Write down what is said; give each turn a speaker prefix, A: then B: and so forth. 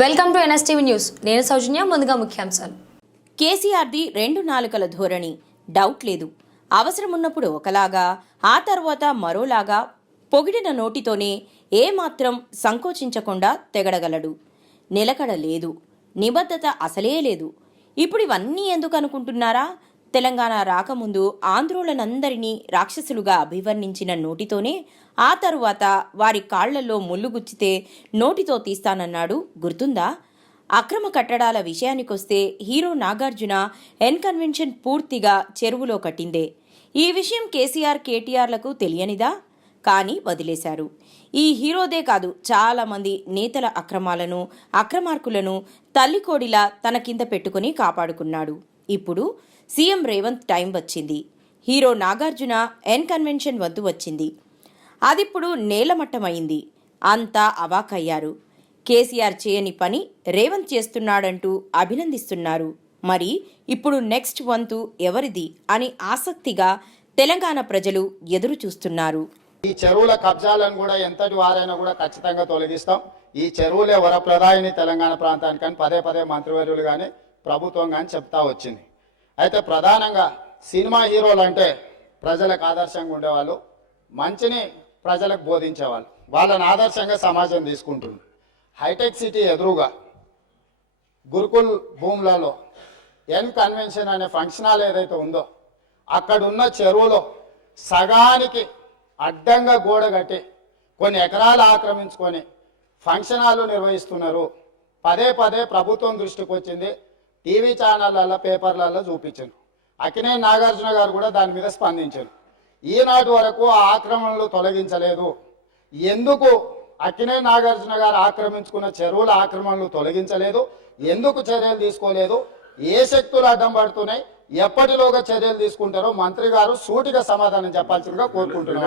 A: Welcome to NSTV news. నేను సౌజన్య ముందుగా ముఖ్యాంశాలు. కేసీఆర్ది రెండు నాలుకల ధోరణి. డౌట్ లేదు. అవసరమున్నప్పుడు ఒకలాగా ఆ తర్వాత మరోలాగా పొగిడిన నోటితోనే ఏమాత్రం సంకోచించకుండా తెగడగలడు. నిలకడ లేదు. నిబద్ధత అసలే లేదు. ఇప్పుడు ఇవన్నీ ఎందుకు అనుకుంటున్నారా? తెలంగాణ రాకముందు ఆంధ్రులనందరినీ రాక్షసులుగా అభివర్ణించిన నోటితోనే ఆ తరువాత వారి కాళ్ళలో ముళ్ళు గుచ్చితే నోటితో తీస్తానన్నాడు. గుర్తుందా? అక్రమ కట్టడాల విషయానికొస్తే హీరో నాగార్జున ఎన్ కన్వెన్షన్ పూర్తిగా చెరువులో కట్టిందే. ఈ విషయం కేసీఆర్ కేటీఆర్లకు తెలియనిదా? కానీ వదిలేశారు. ఈ హీరోదే కాదు చాలామంది నేతల అక్రమాలను అక్రమార్కులను తల్లికోడిలా తన కింద పెట్టుకుని కాపాడుకున్నాడు. ఇప్పుడు సీఎం రేవంత్ టైం వచ్చింది. హీరో నాగార్జున ఎన్ కన్వెన్షన్ వద్దు వచ్చింది. అదిప్పుడు నేలమట్టమైంది. అంతా అవాకయ్యారు కేసీఆర్ చేయని పని రేవంత్ చేస్తున్నాడంటూ అభినందిస్తున్నారు. మరి ఇప్పుడు నెక్స్ట్ వంతు ఎవరిది అని ఆసక్తిగా తెలంగాణ ప్రజలు ఎదురు చూస్తున్నారు.
B: ఈ చెరువుల కబ్జాలను కూడా ఎంతటి వారైనా కూడా ఖచ్చితంగా తొలగిస్తాం. ఈ చెరువులే వరప్రదాయని తెలంగాణ ప్రాంతానికి కానీ పదే పదే మంత్రివర్యులు కానీ ప్రభుత్వం కానీ చెప్తా వచ్చింది. అయితే ప్రధానంగా సినిమా హీరోలు అంటే ప్రజలకు ఆదర్శంగా ఉండేవాళ్ళు మంచిని ప్రజలకు బోధించేవాళ్ళు. వాళ్ళని ఆదర్శంగా సమాజం తీసుకుంటుంది. హైటెక్ సిటీ ఎదురుగా గురుకుల్ భూములలో ఎన్ కన్వెన్షన్ అనే ఫంక్షన్ హాల్ ఏదైతే ఉందో అక్కడున్న చెరువులో సగానికి అడ్డంగా గోడ కట్టి కొన్ని ఎకరాలు ఆక్రమించుకొని ఫంక్షన్ హాల్ నిర్వహిస్తున్నారు. పదే పదే ప్రభుత్వం దృష్టికి వచ్చింది టీవీ ఛానళ్ళల్లో పేపర్లలో చూపించారు అక్కినే నాగార్జున గారు కూడా దాని మీద స్పందించారు ఈనాటి వరకు ఆ ఆక్రమణలు తొలగించలేదు. ఎందుకు అక్కినే నాగార్జున గారు ఆక్రమించుకున్న చెరువుల ఆక్రమణలు తొలగించలేదు? ఎందుకు చర్యలు తీసుకోలేదు? ఏ శక్తులు అడ్డం పడుతున్నాయి? ఎప్పటిలోగా చర్యలు తీసుకుంటారో మంత్రి గారు సూటిగా సమాధానం చెప్పాల్సిందిగా కోరుకుంటున్నారు